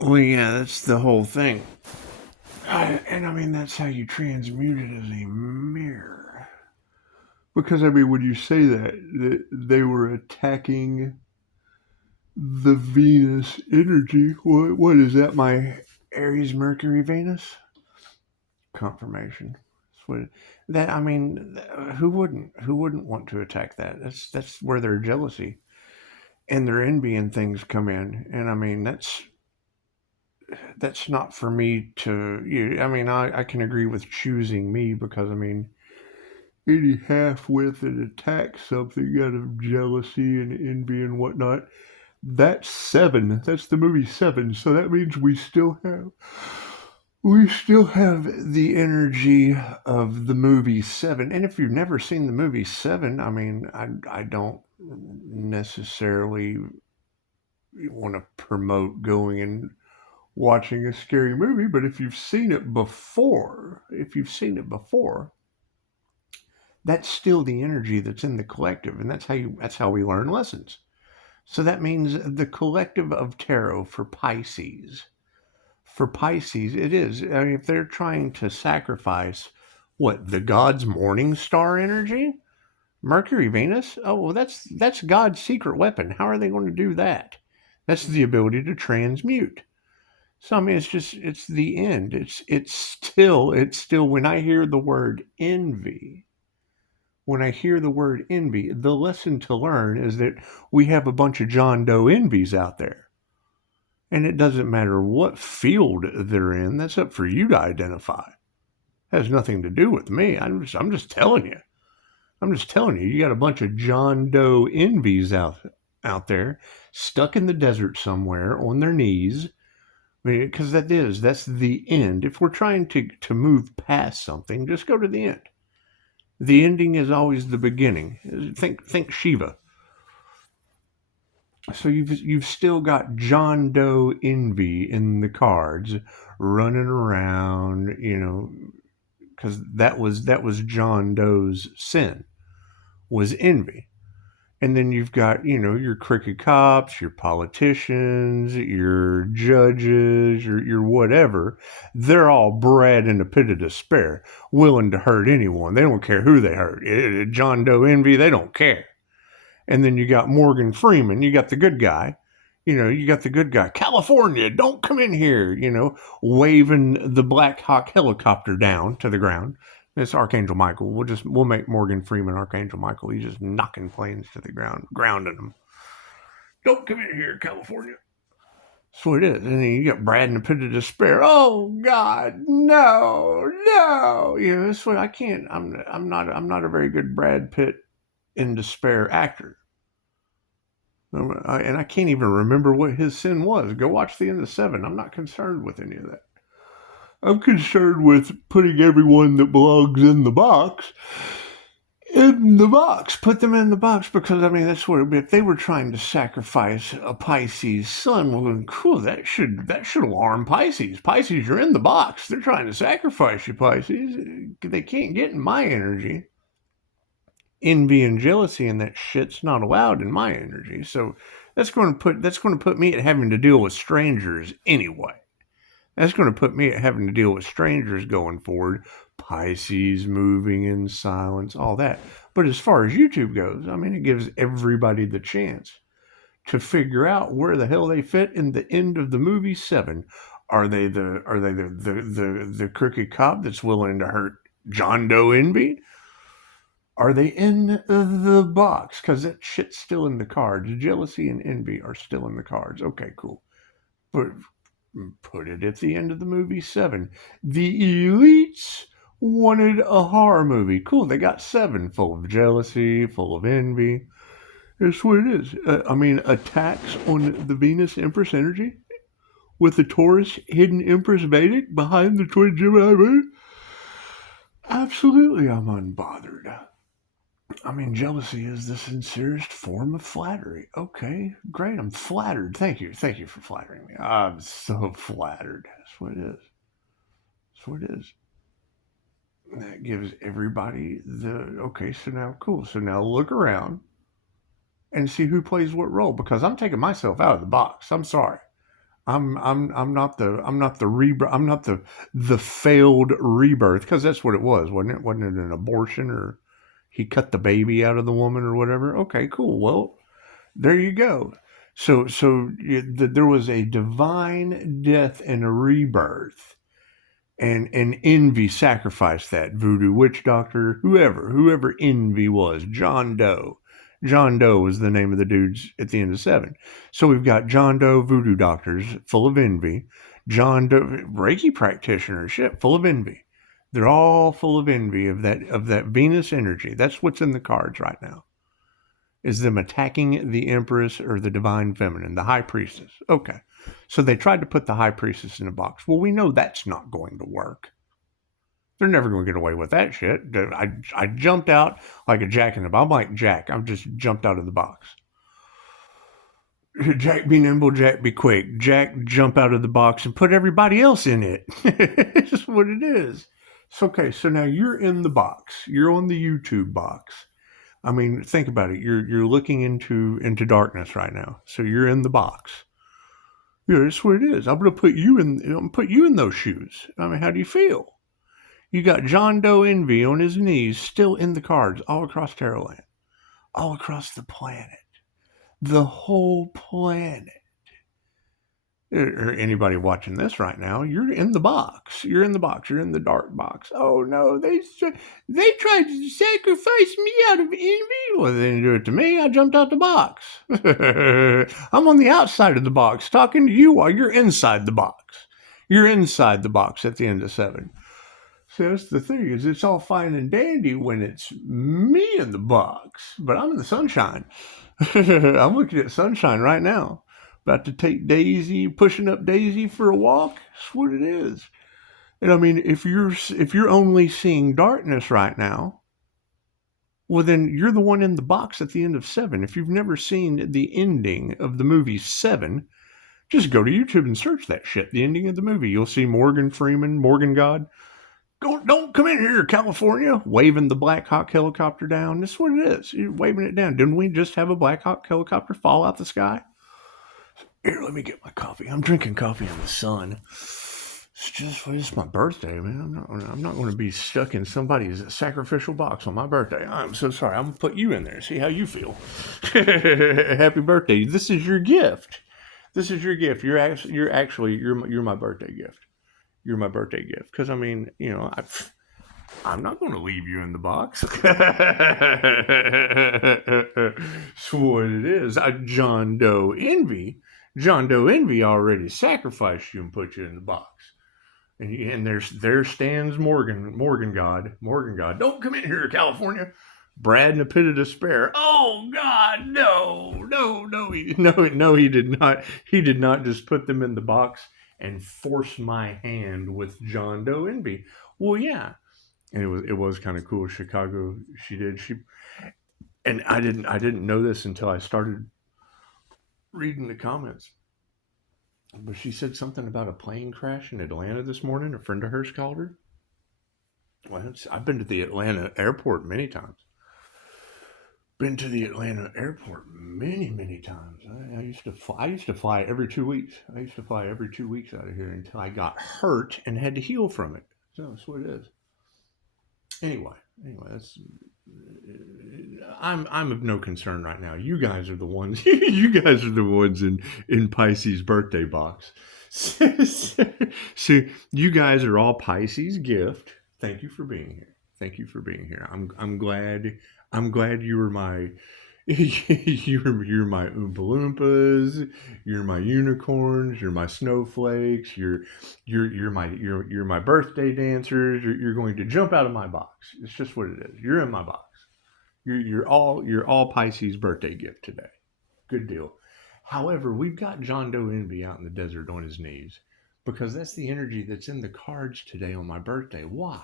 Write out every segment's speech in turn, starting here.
Well, yeah, that's the whole thing. And I mean, that's how you transmute it as a mirror. Because, I mean, when you say that they were attacking the Venus energy, what is that? My Aries, Mercury, Venus? Confirmation. That's what that, I mean, who wouldn't? Who wouldn't want to attack that? That's where their jealousy and their envy and things come in. And I mean, that's not for me to. I mean, I can agree with choosing me because I mean, any half-wit that attacks something out of jealousy and envy and whatnot. That's seven. That's the movie Seven. So that means we still have the energy of the movie Seven. And if you've never seen the movie Seven, I mean, I don't necessarily want to promote going and watching a scary movie, but if you've seen it before, that's still the energy that's in the collective, and that's how we learn lessons. So that means the collective of tarot for Pisces. For Pisces, it is. I mean, if they're trying to sacrifice what the god's morning star energy, Mercury, Venus. Oh, well, that's God's secret weapon. How are they going to do that? That's the ability to transmute. So I mean, it's the end. It's still when I hear the word envy. When I hear the word envy, the lesson to learn is that we have a bunch of John Doe envies out there. And it doesn't matter what field they're in, that's up for you to identify. It has nothing to do with me. I'm just telling you. I'm just telling you, you got a bunch of John Doe envies out there, stuck in the desert somewhere on their knees. Because that's the end. If we're trying to move past something, just go to the end. The ending is always the beginning. Think Shiva. So you've still got John Doe envy in the cards, running around, because that was John Doe's sin, was envy. And then you've got, your crooked cops, your politicians, your judges, your whatever. They're all bred in a pit of despair, willing to hurt anyone. They don't care who they hurt. John Doe envy, they don't care. And then you got Morgan Freeman, you got the good guy. You got the good guy. California, don't come in here, waving the Black Hawk helicopter down to the ground. It's Archangel Michael. We'll make Morgan Freeman Archangel Michael. He's just knocking planes to the ground, grounding them. Don't come in here, California. That's what it is. And then you got Brad in the pit of despair. Oh God, no, no. That's what I can't. I'm not a very good Brad Pitt in despair actor. And I can't even remember what his sin was. Go watch the end of Seven. I'm not concerned with any of that. I'm concerned with putting everyone that belongs in the box. Put them in the box because I mean that's what it'd be. If they were trying to sacrifice a Pisces sun, well, cool. That should alarm Pisces. Pisces, you're in the box. They're trying to sacrifice you, Pisces. They can't get in my energy. Envy and jealousy and that shit's not allowed in my energy. So that's going to put me at having to deal with strangers anyway. That's going to put me at having to deal with strangers going forward. Pisces moving in silence, all that. But as far as YouTube goes, I mean, it gives everybody the chance to figure out where the hell they fit in the end of the movie Seven. Are they the crooked cop that's willing to hurt John Doe envy? Are they in the box? Because that shit's still in the cards. Jealousy and envy are still in the cards. Okay, cool. But put it at the end of the movie Seven. The elites wanted a horror movie. Cool, they got Seven, full of jealousy, full of envy. That's what it is. I mean, attacks on the Venus Empress energy with the Taurus hidden Empress Vedic behind the twin Gemini moon. Absolutely, I'm unbothered. I mean, jealousy is the sincerest form of flattery. Okay, great. I'm flattered. Thank you. Thank you for flattering me. I'm so flattered. That's what it is. That's what it is. That gives everybody the okay. So now, cool. So now look around and see who plays what role because I'm taking myself out of the box. I'm sorry. I'm not the failed rebirth, because that's what it was, wasn't it? Wasn't it an abortion, or he cut the baby out of the woman or whatever? Okay, cool. Well, there you go. There was a divine death and a rebirth, and Envy sacrificed that. Voodoo witch doctor, whoever Envy was, John Doe. John Doe was the name of the dudes at the end of 7. So we've got John Doe voodoo doctors full of envy, John Doe Reiki practitioners, shit, full of envy. They're all full of envy of that Venus energy. That's what's in the cards right now. Is them attacking the Empress or the Divine Feminine, the High Priestess. Okay. So they tried to put the High Priestess in a box. Well, we know that's not going to work. They're never going to get away with that shit. I jumped out like a jack in the box. I'm like Jack. I've just jumped out of the box. Jack be nimble, Jack be quick. Jack jump out of the box and put everybody else in it. It's just what it is. So, okay, so now you're in the box. You're on the YouTube box. I mean, think about it. You're looking into darkness right now. So you're in the box. Yeah, that's what it is. I'm gonna put you in those shoes. I mean, how do you feel? You got John Doe Envy on his knees, still in the cards, all across Tarotland, all across the planet, the whole planet. Or anybody watching this right now, you're in the box. You're in the box. You're in the dark box. Oh no, they tried to sacrifice me out of envy. Well, they didn't do it to me. I jumped out the box. I'm on the outside of the box talking to you while you're inside the box. You're inside the box at the end of 7. So that's the thing, is it's all fine and dandy when it's me in the box, but I'm in the sunshine. I'm looking at sunshine right now. About to take Daisy, pushing up Daisy for a walk. That's what it is. And I mean, if you're only seeing darkness right now, well, then you're the one in the box at the end of 7. If you've never seen the ending of the movie 7, just go to YouTube and search that shit. The ending of the movie. You'll see Morgan Freeman, Morgan God. Don't come in here, California, waving the Black Hawk helicopter down. That's what it is. You're waving it down. Didn't we just have a Black Hawk helicopter fall out the sky? Here, let me get my coffee. I'm drinking coffee in the sun. It's my birthday, man. I'm not going to be stuck in somebody's sacrificial box on my birthday. I'm so sorry. I'm going to put you in there. See how you feel. Happy birthday. This is your gift. This is your gift. You're my birthday gift. You're my birthday gift. Because, I mean, you know, I'm not going to leave you in the box. That's what it is. John Doe Envy already sacrificed you and put you in the box. And there stands Morgan God. Don't come in here, California. Brad in a pit of despair. Oh God, no, he did not. He did not just put them in the box and force my hand with John Doe Envy. Well, yeah. And it was kind of cool. Chicago, and I didn't know this until I started reading the comments. But she said something about a plane crash in Atlanta this morning. A friend of hers called her. Well, I've been to the Atlanta airport many times. Many times. I used to fly every 2 weeks. I used to fly every 2 weeks out of here until I got hurt and had to heal from it. So that's what it is. Anyway, that's. I'm of no concern right now. You guys are the ones. You guys are the ones in Pisces birthday box. So you guys are all Pisces gift. Thank you for being here. I'm glad you were my. You're my Oompa Loompas. You're my unicorns. You're my snowflakes. You're my birthday dancers. You're going to jump out of my box. It's just what it is. You're in my box. You're all Pisces birthday gift today. Good deal. However, we've got John Doe Envy out in the desert on his knees because that's the energy that's in the cards today on my birthday. Why?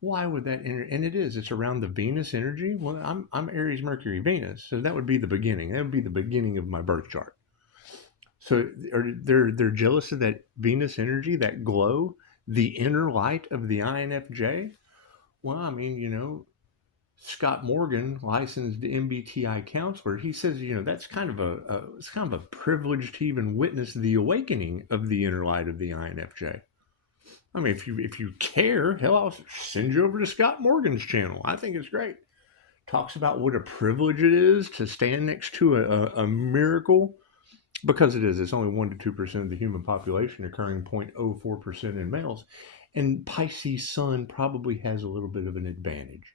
Why would that and it's around the Venus energy. Well, I'm Aries, Mercury, Venus, so that would be the beginning. That would be the beginning of my birth chart. So they're jealous of that Venus energy, that glow, the inner light of the INFJ. Well, I mean, Scott Morgan, licensed MBTI counselor, he says, that's kind of it's kind of a privilege to even witness the awakening of the inner light of the INFJ. I mean, if you care, hell, I'll send you over to Scott Morgan's channel. I think it's great. Talks about what a privilege it is to stand next to a miracle, because it is. It's only 1 to 2% of the human population, occurring 0.04% in males. And Pisces Sun probably has a little bit of an advantage.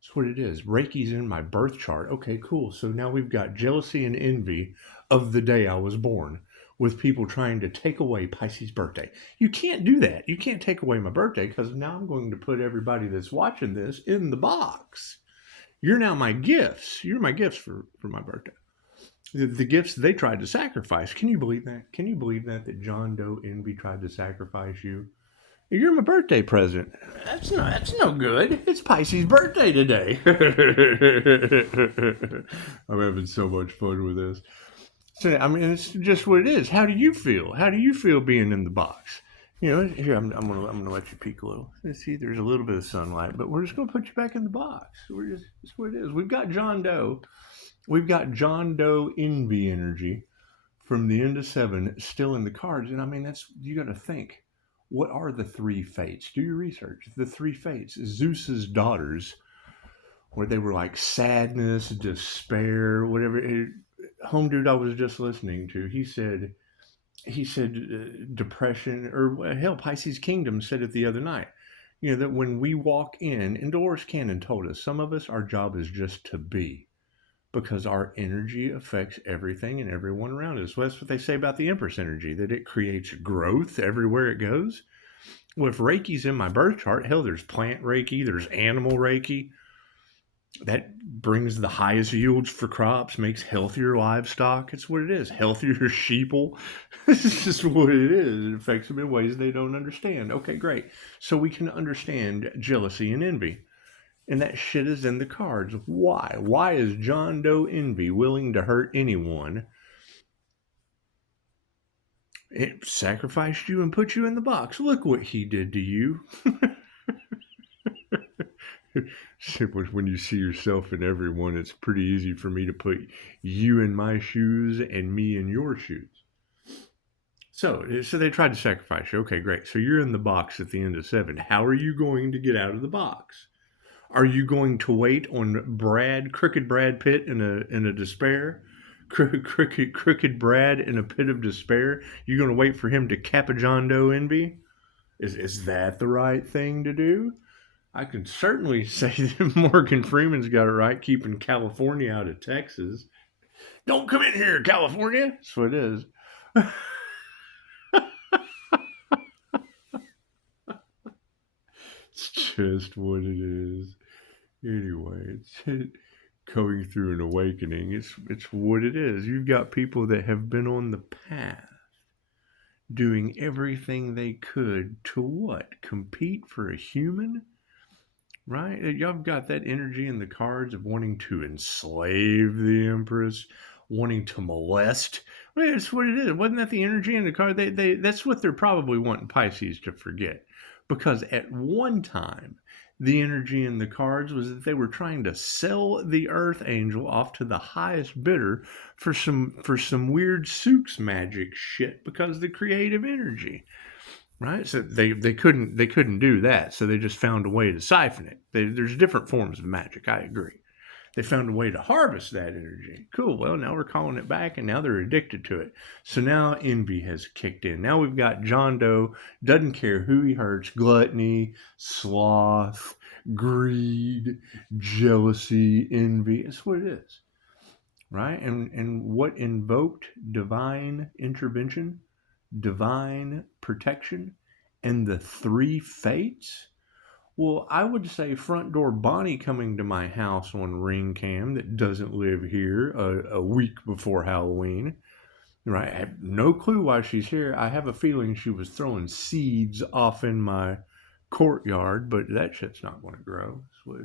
That's what it is. Reiki's in my birth chart. Okay, cool. So now we've got jealousy and envy of the day I was born, with people trying to take away Pisces' birthday. You can't do that. You can't take away my birthday, because now I'm going to put everybody that's watching this in the box. You're now my gifts. You're my gifts for my birthday. The gifts they tried to sacrifice. Can you believe that? Can you believe that John Doe Envy tried to sacrifice you? You're my birthday present. That's no good. It's Pisces' birthday today. I'm having so much fun with this. So I mean, it's just what it is. How do you feel? How do you feel being in the box? Here I'm gonna let you peek a little. See, there's a little bit of sunlight, but we're just gonna put you back in the box. That's what it is. We've got John Doe. We've got John Doe Envy energy from the end of 7 still in the cards, and I mean, you got to think. What are the 3 fates? Do your research. The 3 fates, Zeus's daughters, where they were like sadness, despair, whatever. Home dude I was just listening to, he said depression, or hell, Pisces Kingdom said it the other night. That when we walk in, and Dolores Cannon told us, some of us, our job is just to be, because our energy affects everything and everyone around us. Well, that's what they say about the Empress energy, that it creates growth everywhere it goes. Well, if Reiki's in my birth chart, hell, there's plant Reiki, there's animal Reiki. That brings the highest yields for crops, makes healthier livestock. It's what it is. Healthier sheeple. It's just what it is. It affects them in ways they don't understand. Okay, great. So we can understand jealousy and envy. And that shit is in the cards. Why? Why is John Doe Envy willing to hurt anyone? It sacrificed you and put you in the box. Look what he did to you. When you see yourself in everyone, it's pretty easy for me to put you in my shoes and me in your shoes. So they tried to sacrifice you. Okay, great. So you're in the box at the end of 7. How are you going to get out of the box? Are you going to wait on crooked Brad Pitt in a despair? Crooked Brad in a pit of despair? You're going to wait for him to cap a John Doe Envy? Is that the right thing to do? I can certainly say that Morgan Freeman's got it right, keeping California out of Texas. Don't come in here, California. That's what it is. It's just what it is. Anyway, it's going through an awakening. It's what it is. You've got people that have been on the path, doing everything they could to what? Compete for a human? Right? Y'all got that energy in the cards of wanting to enslave the Empress, wanting to molest. Well, that's what it is. Wasn't that the energy in the card? That's what they're probably wanting Pisces to forget. Because at one time, the energy in the cards was that they were trying to sell the Earth Angel off to the highest bidder for some weird Sooks magic shit, because of the creative energy. Right, so they couldn't do that, so they just found a way to siphon it. There's different forms of magic. I agree. They found a way to harvest that energy. Cool. Well, now we're calling it back, and now they're addicted to it. So now envy has kicked in. Now we've got John Doe, doesn't care who he hurts: gluttony, sloth, greed, jealousy, envy. It's what it is, right? And what invoked divine intervention, divine protection, and the 3 fates? Well, I would say front door Bonnie coming to my house on ring cam that doesn't live here a week before Halloween. Right? I have no clue why she's here. I have a feeling she was throwing seeds off in my courtyard, but that shit's not going to grow. That's what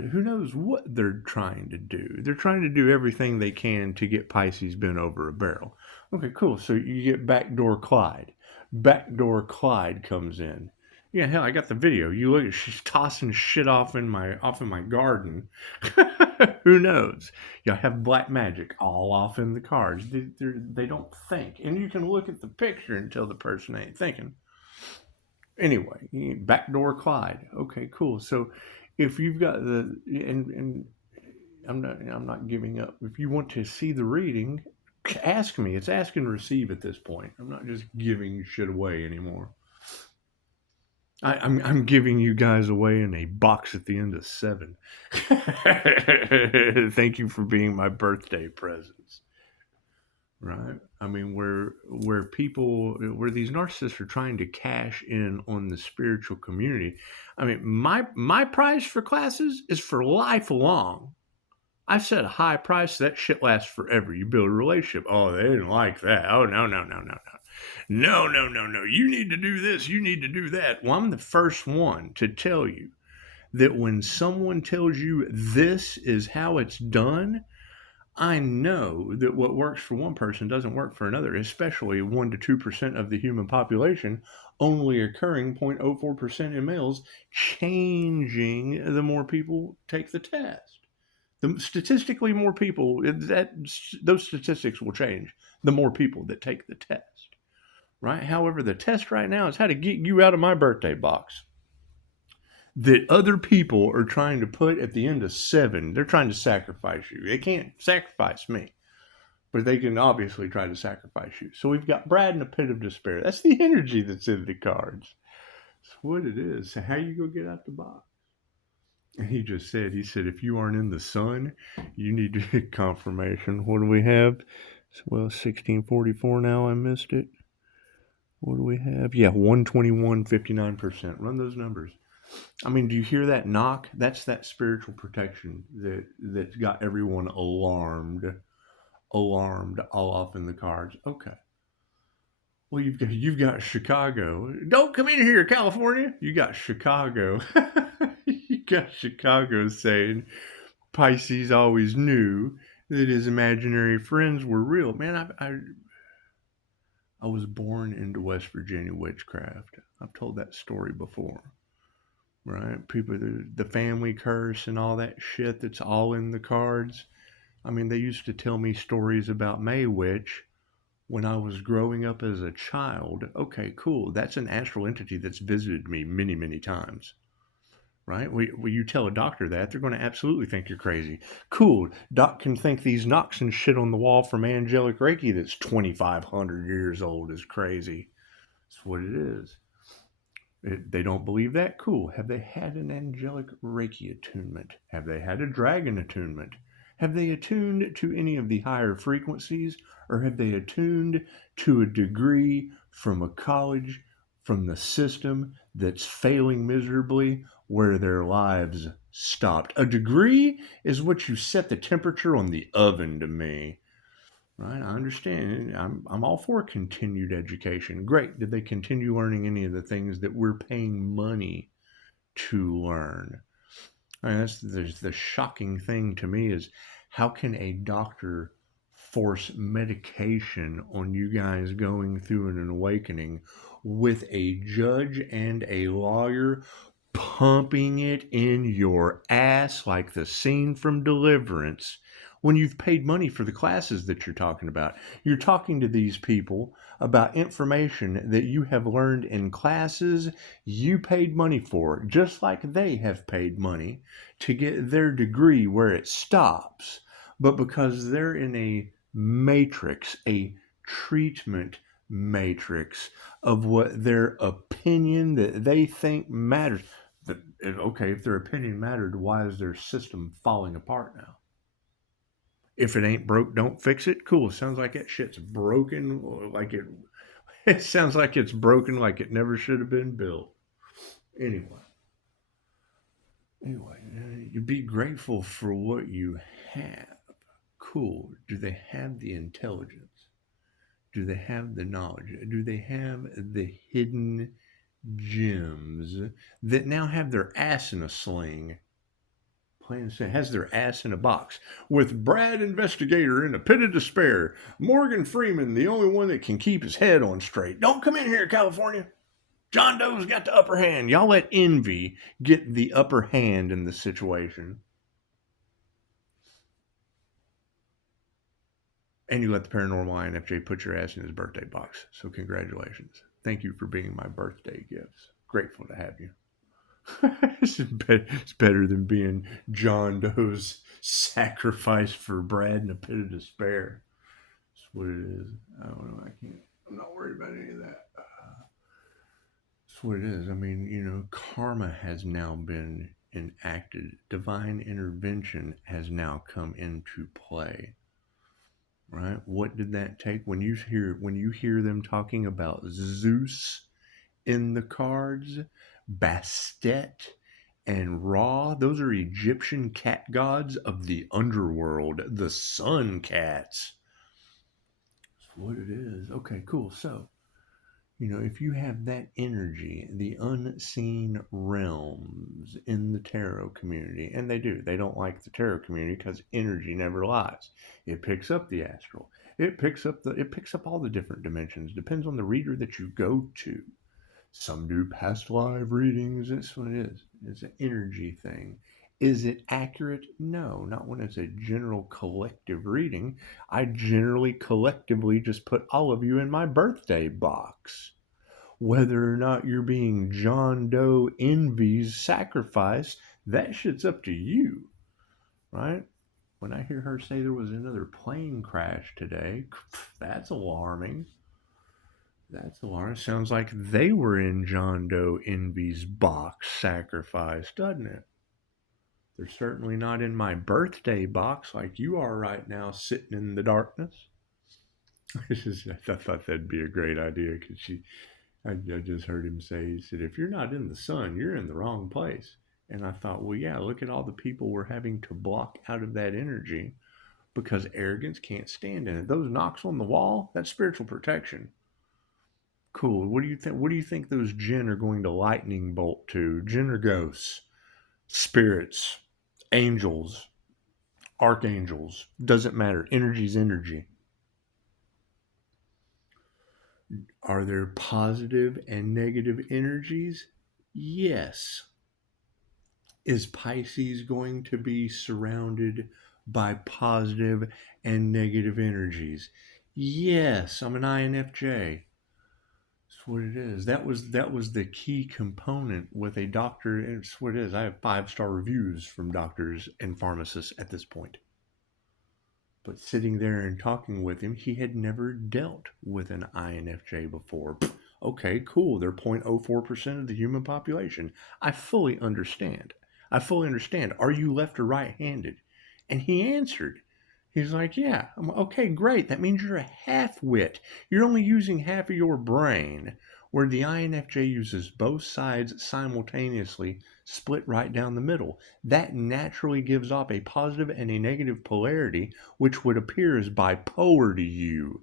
it is. Who knows what they're trying to do? They're trying to do everything they can to get Pisces bent over a barrel. Okay, cool. So you get Backdoor Clyde. Backdoor Clyde comes in. Yeah, hell, I got the video. You look, she's tossing shit off in my garden. Who knows? You have black magic all off in the cards. They don't think, and you can look at the picture and tell the person ain't thinking. Anyway, backdoor Clyde. Okay, cool. So if you've got and I'm not giving up. If you want to see the reading, ask me. It's ask and receive at this point. I'm not just giving shit away anymore. I'm giving you guys away in a box at the end of 7. Thank you for being my birthday presents. Right? I mean, where these narcissists are trying to cash in on the spiritual community. I mean, my price for classes is for lifelong. I set a high price. That shit lasts forever. You build a relationship. Oh, they didn't like that. Oh, no, no, no, no, no. No, no, no, no. You need to do this. You need to do that. Well, I'm the first one to tell you that when someone tells you this is how it's done, I know that what works for one person doesn't work for another, especially 1 to 2% of the human population, only occurring 0.04% in males, changing the more people take the test. Statistically, more people, those statistics will change the more people that take the test. Right? However, the test right now is how to get you out of my birthday box that other people are trying to put at the end of 7. They're trying to sacrifice you. They can't sacrifice me, but they can obviously try to sacrifice you. So we've got Brad in a pit of despair. That's the energy that's in the cards. That's what it is. So how you go get out the box? And he said, if you aren't in the sun, you need to get confirmation. What do we have? Well, 1644 now. I missed it. What do we have? Yeah, 121, 59%. Run those numbers. I mean, do you hear that knock? That's that spiritual protection that's got everyone alarmed all off in the cards. Okay. Well, you've got Chicago. Don't come in here, California. You got Chicago. You got Chicago saying Pisces always knew that his imaginary friends were real. Man, I was born into West Virginia witchcraft. I've told that story before. Right? People, the family curse and all that shit that's all in the cards. I mean, they used to tell me stories about May Witch when I was growing up as a child. Okay, cool. That's an astral entity that's visited me many, many times. Right? When you tell a doctor that, they're going to absolutely think you're crazy. Cool. Doc can think these knocks and shit on the wall from angelic Reiki that's 2,500 years old is crazy. That's what it is. They don't believe that? Cool. Have they had an angelic Reiki attunement? Have they had a dragon attunement? Have they attuned to any of the higher frequencies? Or have they attuned to a degree from a college, from the system that's failing miserably, where their lives stopped? A degree is what you set the temperature on the oven to me. Right, I understand. I'm all for continued education. Great. Did they continue learning any of the things that we're paying money to learn? I mean, that's the shocking thing to me is how can a doctor force medication on you guys going through an awakening with a judge and a lawyer pumping it in your ass like the scene from Deliverance when you've paid money for the classes that you're talking about? You're talking to these people about information that you have learned in classes you paid money for, just like they have paid money to get their degree where it stops. But because they're in a matrix, a treatment matrix of what their opinion that they think matters. Okay, if their opinion mattered, why is their system falling apart now? If it ain't broke, don't fix it. Cool. Sounds like that shit's broken. Like it sounds like it's broken, like it never should have been built. Anyway, you be grateful for what you have. Cool. Do they have the intelligence? Do they have the knowledge? Do they have the hidden gems that now have their ass in a sling? Plain and simple, has their ass in a box. With Brad Investigator in a pit of despair. Morgan Freeman, the only one that can keep his head on straight. Don't come in here, California. John Doe's got the upper hand. Y'all let envy get the upper hand in the situation. And you let the paranormal INFJ put your ass in his birthday box. So congratulations. Thank you for being my birthday gifts. Grateful to have you. It's better than being John Doe's sacrifice for Brad in a pit of despair. That's what it is. I don't know. I'm not worried about any of that. That's what it is. I mean, karma has now been enacted. Divine intervention has now come into play. Right? What did that take? When you hear them talking about Zeus in the cards, Bastet and Ra, those are Egyptian cat gods of the underworld, the sun cats. That's what it is. Okay, cool. So, if you have that energy, the unseen realms in the tarot community, and they don't like the tarot community because energy never lies. It picks up the astral. It picks up all the different dimensions. Depends on the reader that you go to. Some do past life readings. That's what it is. It's an energy thing. Is it accurate? No, not when it's a general collective reading. I generally collectively just put all of you in my birthday box. Whether or not you're being John Doe envy's sacrifice, that shit's up to you, right? When I hear her say there was another plane crash today, that's alarming. That's alarming. Sounds like they were in John Doe envy's box sacrifice, doesn't it? They're certainly not in my birthday box like you are right now, sitting in the darkness. I thought that'd be a great idea because I just heard him say, he said, if you're not in the sun, you're in the wrong place. And I thought, well, yeah, look at all the people we're having to block out of that energy because arrogance can't stand in it. Those knocks on the wall, that's spiritual protection. Cool. What do you think? What do you think those jinn are going to lightning bolt to? Jinn or ghosts, spirits, angels, archangels? Doesn't matter. Energy's energy. Are there positive and negative energies? Yes. Is Pisces going to be surrounded by positive and negative energies? Yes. I'm an INFJ. That's what it is. That was the key component with a doctor. And it's what it is. I have 5-star reviews from doctors and pharmacists at this point. But sitting there and talking with him, he had never dealt with an INFJ before. Okay, cool. They're 0.04% of the human population. I fully understand. Are you left or right-handed? And he answered. He's like, yeah. I'm like, okay, great. That means you're a half-wit. You're only using half of your brain, where the INFJ uses both sides simultaneously, split right down the middle. That naturally gives off a positive and a negative polarity, which would appear as bipolar to you.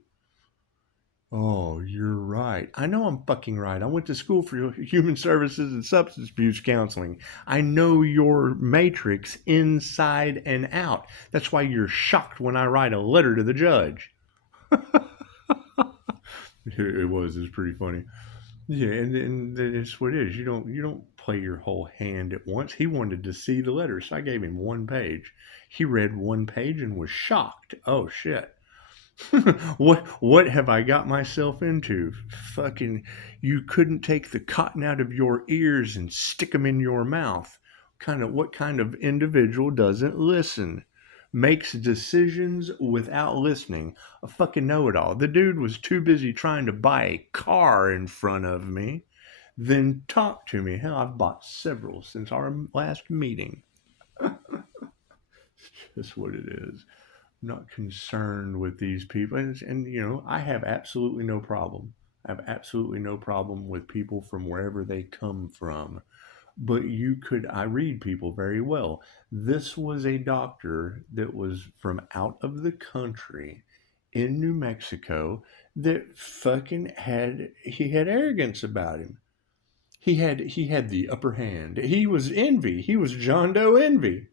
Oh, you're right. I know I'm fucking right. I went to school for human services and substance abuse counseling. I know your matrix inside and out. That's why you're shocked when I write a letter to the judge. It's pretty funny. Yeah, and it's what it is. You don't play your whole hand at once. He wanted to see the letter, so I gave him one page. He read one page and was shocked. Oh shit. what have I got myself into? Fucking, you couldn't take the cotton out of your ears and stick them in your mouth. What kind of individual doesn't listen? Makes decisions without listening. A fucking know-it-all. The dude was too busy trying to buy a car in front of me than talk to me. Hell, I've bought several since our last meeting. It's just what it is. I'm not concerned with these people. And I have absolutely no problem. I have absolutely no problem with people from wherever they come from. But I read people very well. This was a doctor that was from out of the country in New Mexico that he had arrogance about him. He had the upper hand. He was envy. He was John Doe envy.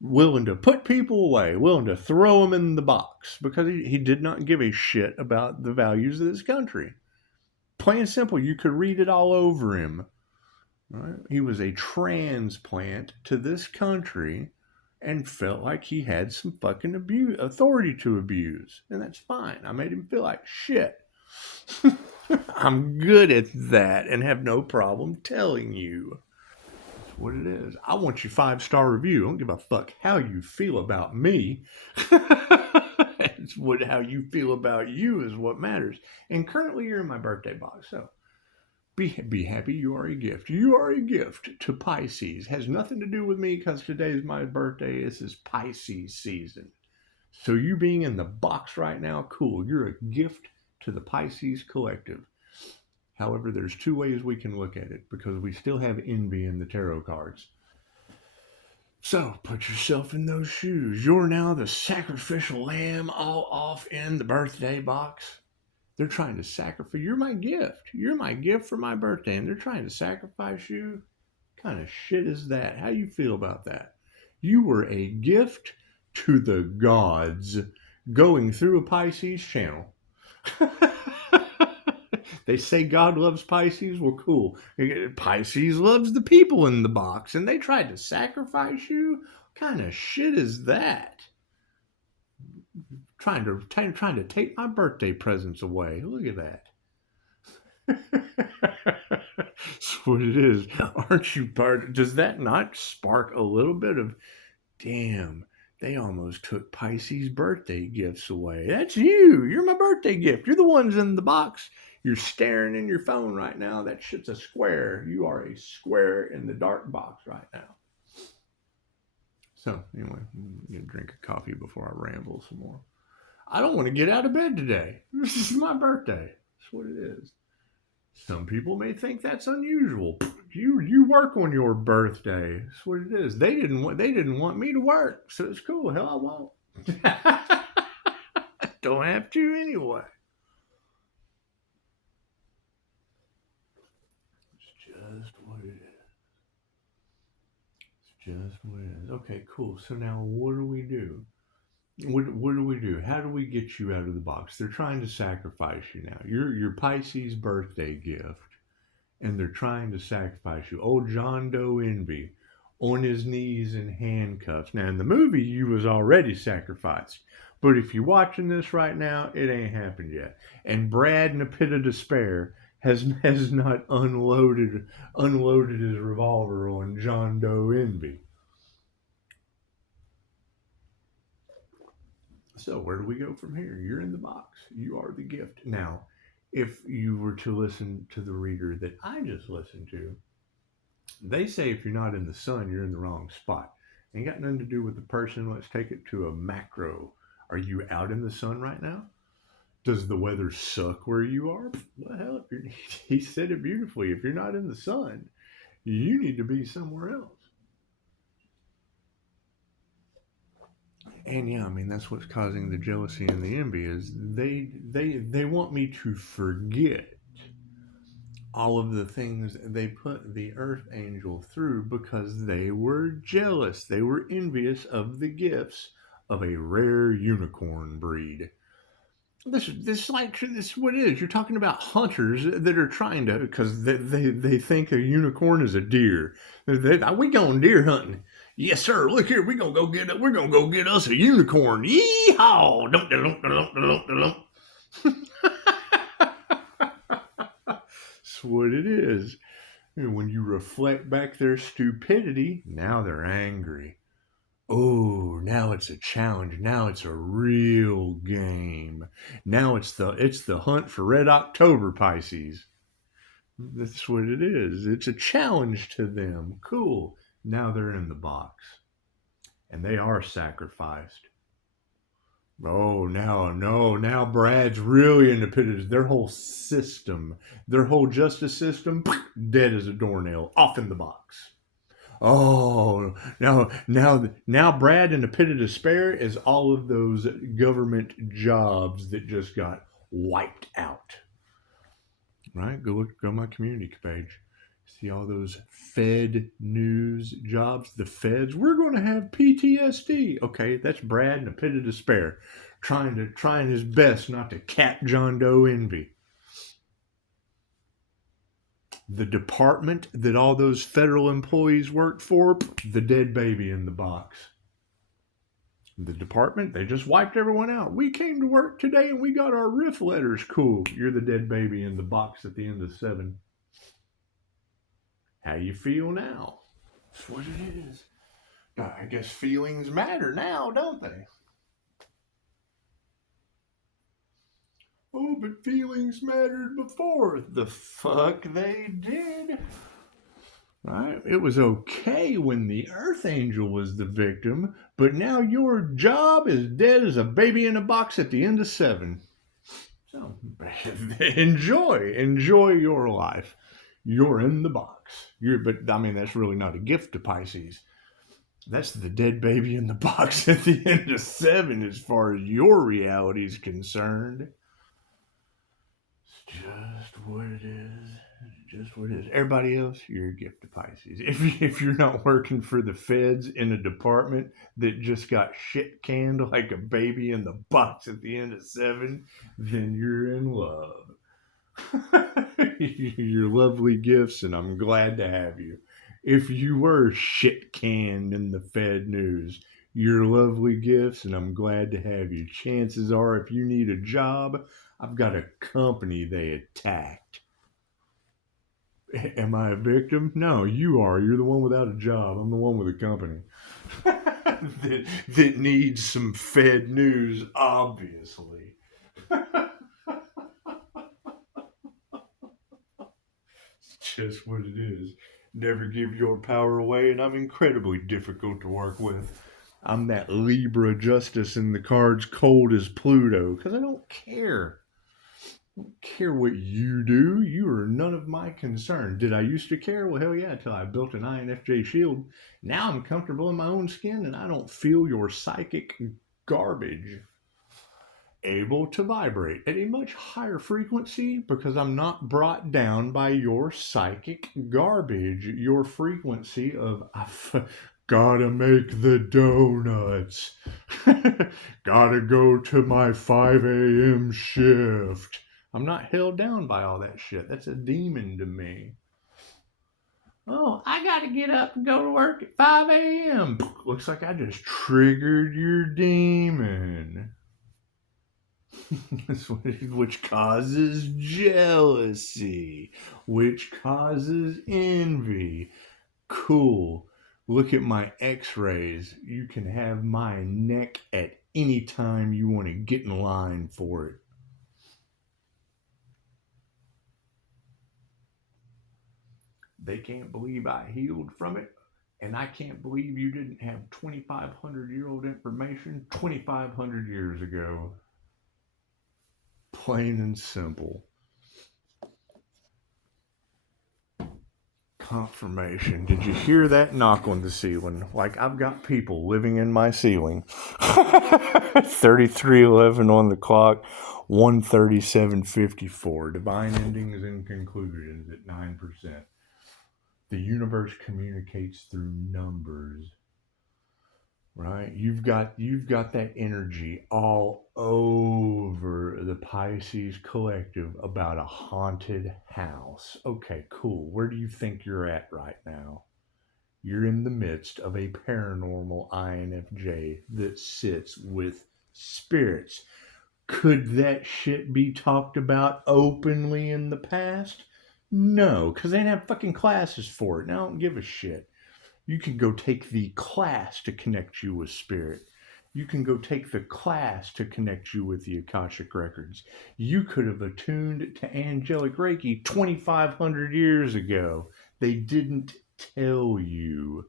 Willing to put people away, willing to throw them in the box because he did not give a shit about the values of this country. Plain and simple, you could read it all over him. Right? He was a transplant to this country and felt like he had some fucking authority to abuse. And that's fine. I made him feel like shit. I'm good at that and have no problem telling you. That's what it is. I want your 5-star review. I don't give a fuck how you feel about me. How you feel about you is what matters. And currently you're in my birthday box, so be happy. You are a gift. You are a gift to Pisces. Has nothing to do with me because today's my birthday. This is Pisces season. So you being in the box right now, cool. You're a gift to the Pisces collective. However, there's 2 ways we can look at it because we still have envy in the tarot cards. So put yourself in those shoes. You're now the sacrificial lamb all off in the birthday box. They're trying to sacrifice. You're my gift. You're my gift for my birthday, and they're trying to sacrifice you. What kind of shit is that? How you feel about that? You were a gift to the gods going through a Pisces channel. They say God loves Pisces. Well, cool. Pisces loves the people in the box, and they tried to sacrifice you? What kind of shit is that? Trying to take my birthday presents away. Look at that. That's what it is. Aren't you part? Does that not spark a little bit of, damn, they almost took Pisces birthday gifts away. That's you. You're my birthday gift. You're the ones in the box. You're staring in your phone right now. That shit's a square. You are a square in the dark box right now. So, anyway, I'm going to drink a coffee before I ramble some more. I don't want to get out of bed today. This is my birthday. That's what it is. Some people may think that's unusual. You work on your birthday. That's what it is. They didn't want me to work, so it's cool. Hell, I won't. Don't have to anyway. It's just what it is. It's just what it is. Okay, cool. So now what do we do? What do we do? How do we get you out of the box? They're trying to sacrifice you now. You're your Pisces birthday gift, and they're trying to sacrifice you. Old John Doe Envy on his knees in handcuffs. Now, in the movie, you was already sacrificed. But if you're watching this right now, it ain't happened yet. And Brad in a pit of despair has not unloaded his revolver on John Doe Envy. So where do we go from here? You're in the box. You are the gift. Now, if you were to listen to the reader that I just listened to, they say if you're not in the sun, you're in the wrong spot. Ain't got nothing to do with the person. Let's take it to a macro. Are you out in the sun right now? Does the weather suck where you are? Well, hell, he said it beautifully. If you're not in the sun, you need to be somewhere else. And yeah, I mean that's what's causing the jealousy and the envy is they want me to forget all of the things they put the earth angel through because they were jealous. They were envious of the gifts of a rare unicorn breed. This is what it is. You're talking about hunters that are trying to, because they think a unicorn is a deer. We going deer hunting. Yes, sir. Look here. We're gonna go get us a unicorn. Yeehaw! That's what it is. And when you reflect back their stupidity, now they're angry. Oh, now it's a challenge. Now it's a real game. Now it's the hunt for Red October, Pisces. That's what it is. It's a challenge to them. Cool. Now they're in the box. And they are sacrificed. Oh, now Brad's really into pit. Their whole system, their whole justice system, dead as a doornail, off in the box. Oh, now Brad in a pit of despair is all of those government jobs that just got wiped out. Right? Go on my community page. See all those Fed news jobs. The Feds, we're going to have PTSD. Okay, that's Brad in a pit of despair, trying his best not to cap John Doe Envy. The department that all those federal employees worked for, the dead baby in the box. The department, they just wiped everyone out. We came to work today and we got our RIF letters. Cool. You're the dead baby in the box at the end of 7. How you feel now? That's what it is. I guess feelings matter now, don't they? Oh, but feelings mattered before. The fuck they did. Right? It was okay when the Earth Angel was the victim, but now your job is dead as a baby in a box at the end of 7. So enjoy your life. You're in the box. But I mean, that's really not a gift to Pisces. That's the dead baby in the box at the end of 7 as far as your reality is concerned. It's just what it is. Just what it is. Everybody else, you're a gift to Pisces. If you're not working for the feds in a department that just got shit canned like a baby in the box at the end of 7, then you're in love. You're lovely gifts, and I'm glad to have you. If you were shit canned in the Fed news, you're lovely gifts, and I'm glad to have you. Chances are, if you need a job, I've got a company they attacked. Am I a victim? No, you are. You're the one without a job. I'm the one with a company that needs some Fed news, obviously. It's just what it is. Never give your power away, and I'm incredibly difficult to work with. I'm that Libra justice in the cards cold as Pluto, because I don't care. I don't care what you do. You are none of my concern. Did I used to care? Well, hell yeah, until I built an INFJ shield. Now I'm comfortable in my own skin, and I don't feel your psychic garbage. Able to vibrate at a much higher frequency because I'm not brought down by your psychic garbage. Your frequency of gotta make the donuts, gotta go to my 5 a.m. shift. I'm not held down by all that shit. That's a demon to me. Oh, I gotta get up and go to work at 5 a.m. Looks like I just triggered your demon. Which causes jealousy, which causes envy. Cool. Look at my x-rays. You can have my neck at any time you want to get in line for it. They can't believe I healed from it, and I can't believe you didn't have 2,500-year-old information 2,500 years ago. Plain and simple. Confirmation. Did you hear that knock on the ceiling? Like, I've got people living in my ceiling. 3311 on the clock, 137.54. Divine endings and conclusions at 9%. The universe communicates through numbers. Right? You've got that energy all over the Pisces collective about a haunted house. Okay, cool. Where do you think you're at right now? You're in the midst of a paranormal INFJ that sits with spirits. Could that shit be talked about openly in the past? No, because they didn't have fucking classes for it. And I don't give a shit. You can go take the class to connect you with spirit. You can go take the class to connect you with the Akashic Records. You could have attuned to angelic Reiki 2,500 years ago. They didn't tell you.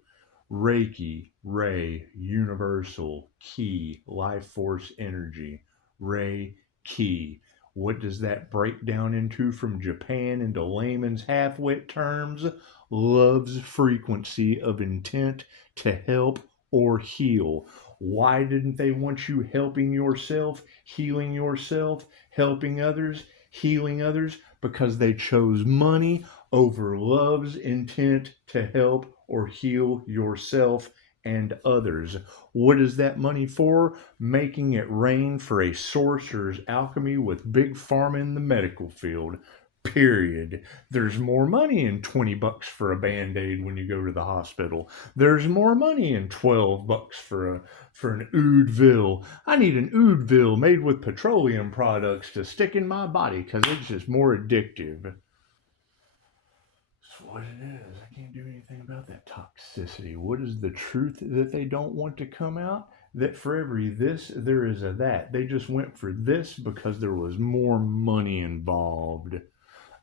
Reiki, Ray, universal, key, life force energy. Ray, key. What does that break down into from Japan into layman's half-wit terms? Love's frequency of intent to help or heal. Why didn't they want you helping yourself, healing yourself, helping others, healing others? Because they chose money over love's intent to help or heal yourself and others. What is that money for? Making it rain for a sorcerer's alchemy with big pharma in the medical field. Period. There's more money in $20 for a Band-Aid when you go to the hospital. There's more money in $12 for an Oudville. I need an Oudville made with petroleum products to stick in my body because it's just more addictive. That's what it is. I can't do anything about that toxicity. What is the truth that they don't want to come out? That for every this, there is a that. They just went for this because there was more money involved.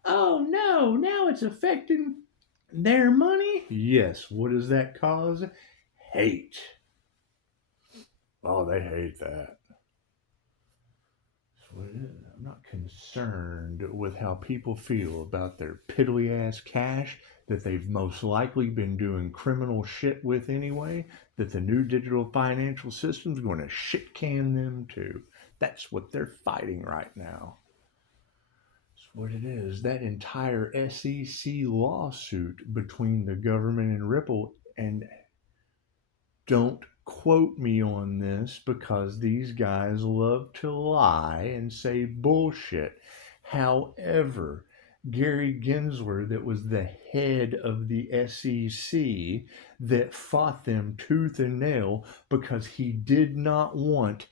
Oh no, now it's affecting their money? Yes. What does that cause? Hate. Oh, they hate that. That's what it is. I'm not concerned with how people feel about their piddly ass cash that they've most likely been doing criminal shit with anyway, that the new digital financial system's going to shit can them too. That's what they're fighting right now. What it is, that entire SEC lawsuit between the government and Ripple, and don't quote me on this because these guys love to lie and say bullshit. However, Gary Gensler, that was the head of the SEC, that fought them tooth and nail because he did not want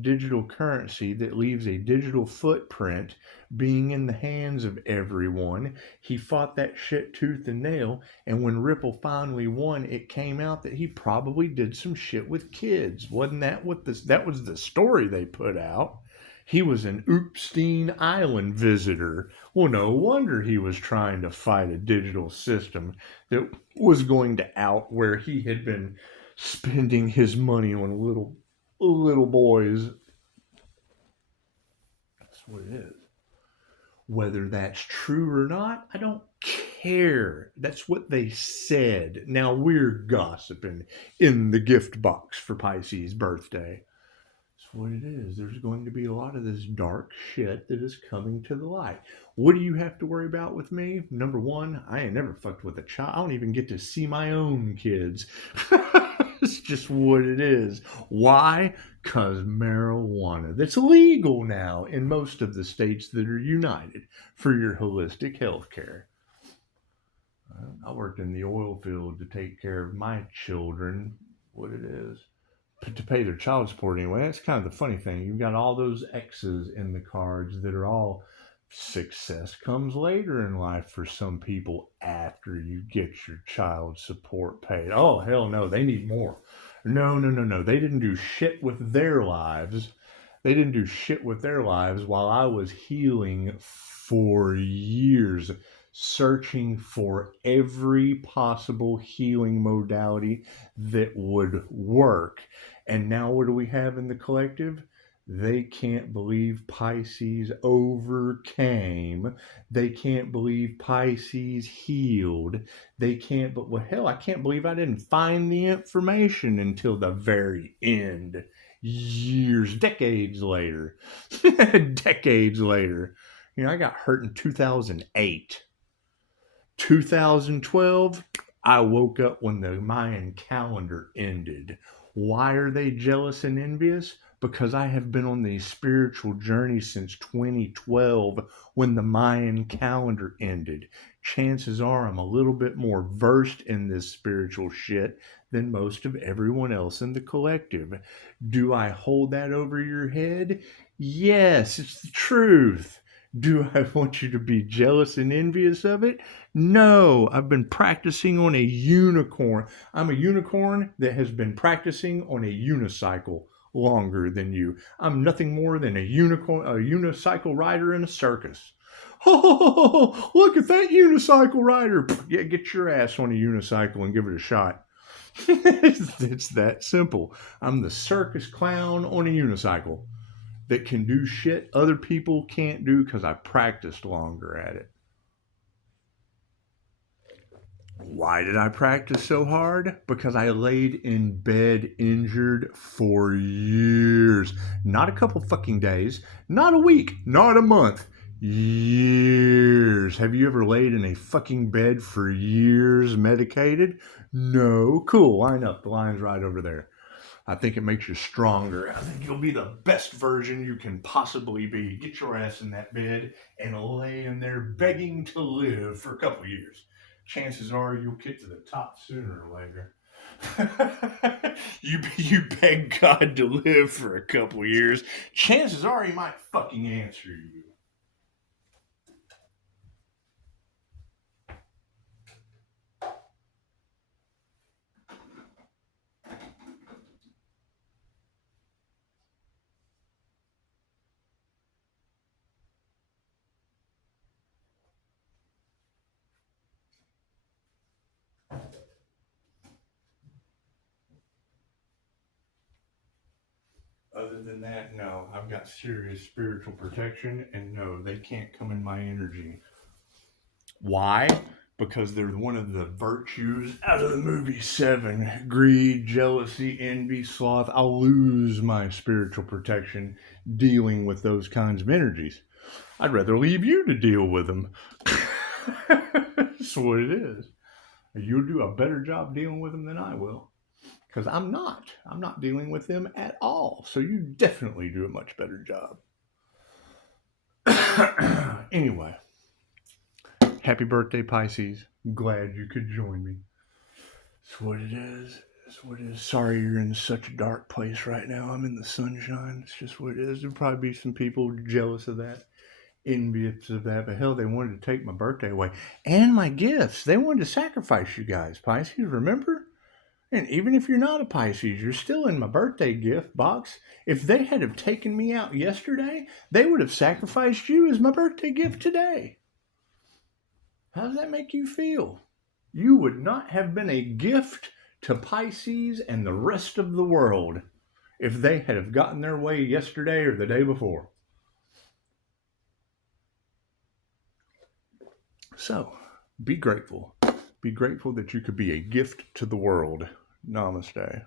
digital currency that leaves a digital footprint being in the hands of everyone. He fought that shit tooth and nail, and when Ripple finally won, it came out that he probably did some shit with kids. Wasn't that what this? That was the story they put out. He was an Epstein Island visitor. Well, no wonder he was trying to fight a digital system that was going to out where he had been spending his money on little boys. That's what it is. Whether that's true or not, I don't care. That's what they said. Now we're gossiping in the gift box for Pisces' birthday. That's what it is. There's going to be a lot of this dark shit that is coming to the light. What do you have to worry about with me? Number one, I ain't never fucked with a child. I don't even get to see my own kids. It's just what it is. Why? Because marijuana. That's legal now in most of the states that are united for your holistic health care. I worked in the oil field to take care of my children. What it is. To pay their child support anyway. That's kind of the funny thing. You've got all those X's in the cards that are all success comes later in life for some people after you get your child support paid. Oh, hell no, they need more. No. They didn't do shit with their lives. They didn't do shit with their lives while I was healing for years, searching for every possible healing modality that would work. And now what do we have in the collective? They can't believe Pisces overcame. They can't believe Pisces healed. They can't, but well, hell, I can't believe I didn't find the information until the very end. Years, decades later. Decades later. You know, I got hurt in 2008. 2012, I woke up when the Mayan calendar ended. Why are they jealous and envious? Because I have been on the spiritual journey since 2012 when the Mayan calendar ended. Chances are I'm a little bit more versed in this spiritual shit than most of everyone else in the collective. Do I hold that over your head? Yes, it's the truth. Do I want you to be jealous and envious of it? No, I've been practicing on a unicorn. I'm a unicorn that has been practicing on a unicycle longer than you. I'm nothing more than a unicycle rider in a circus. Oh, look at that unicycle rider. Yeah, get your ass on a unicycle and give it a shot. It's that simple. I'm the circus clown on a unicycle that can do shit other people can't do because I practiced longer at it. Why did I practice so hard? Because I laid in bed injured for years. Not a couple fucking days, not a week, not a month. Years. Have you ever laid in a fucking bed for years medicated? No. Cool. Line up. The line's right over there. I think it makes you stronger. I think you'll be the best version you can possibly be. Get your ass in that bed and lay in there begging to live for a couple of years. Chances are you'll get to the top sooner or later. you beg God to live for a couple of years. Chances are he might fucking answer you. Other than that, no, I've got serious spiritual protection, and no, they can't come in my energy. Why? Because they're one of the virtues out of the movie Seven: greed, jealousy, envy, sloth. I'll lose my spiritual protection dealing with those kinds of energies. I'd rather leave you to deal with them. That's what it is. You'll do a better job dealing with them than I will. Because I'm not. I'm not dealing with them at all. So you definitely do a much better job. Anyway, happy birthday, Pisces. Glad you could join me. That's what it is. That's what it is. Sorry you're in such a dark place right now. I'm in the sunshine. It's just what it is. There'll probably be some people jealous of that, envious of that. But hell, they wanted to take my birthday away and my gifts. They wanted to sacrifice you guys, Pisces. Remember? And even if you're not a Pisces, you're still in my birthday gift box. If they had have taken me out yesterday, they would have sacrificed you as my birthday gift today. How does that make you feel? You would not have been a gift to Pisces and the rest of the world if they had have gotten their way yesterday or the day before. So, be grateful. Be grateful that you could be a gift to the world. Namaste.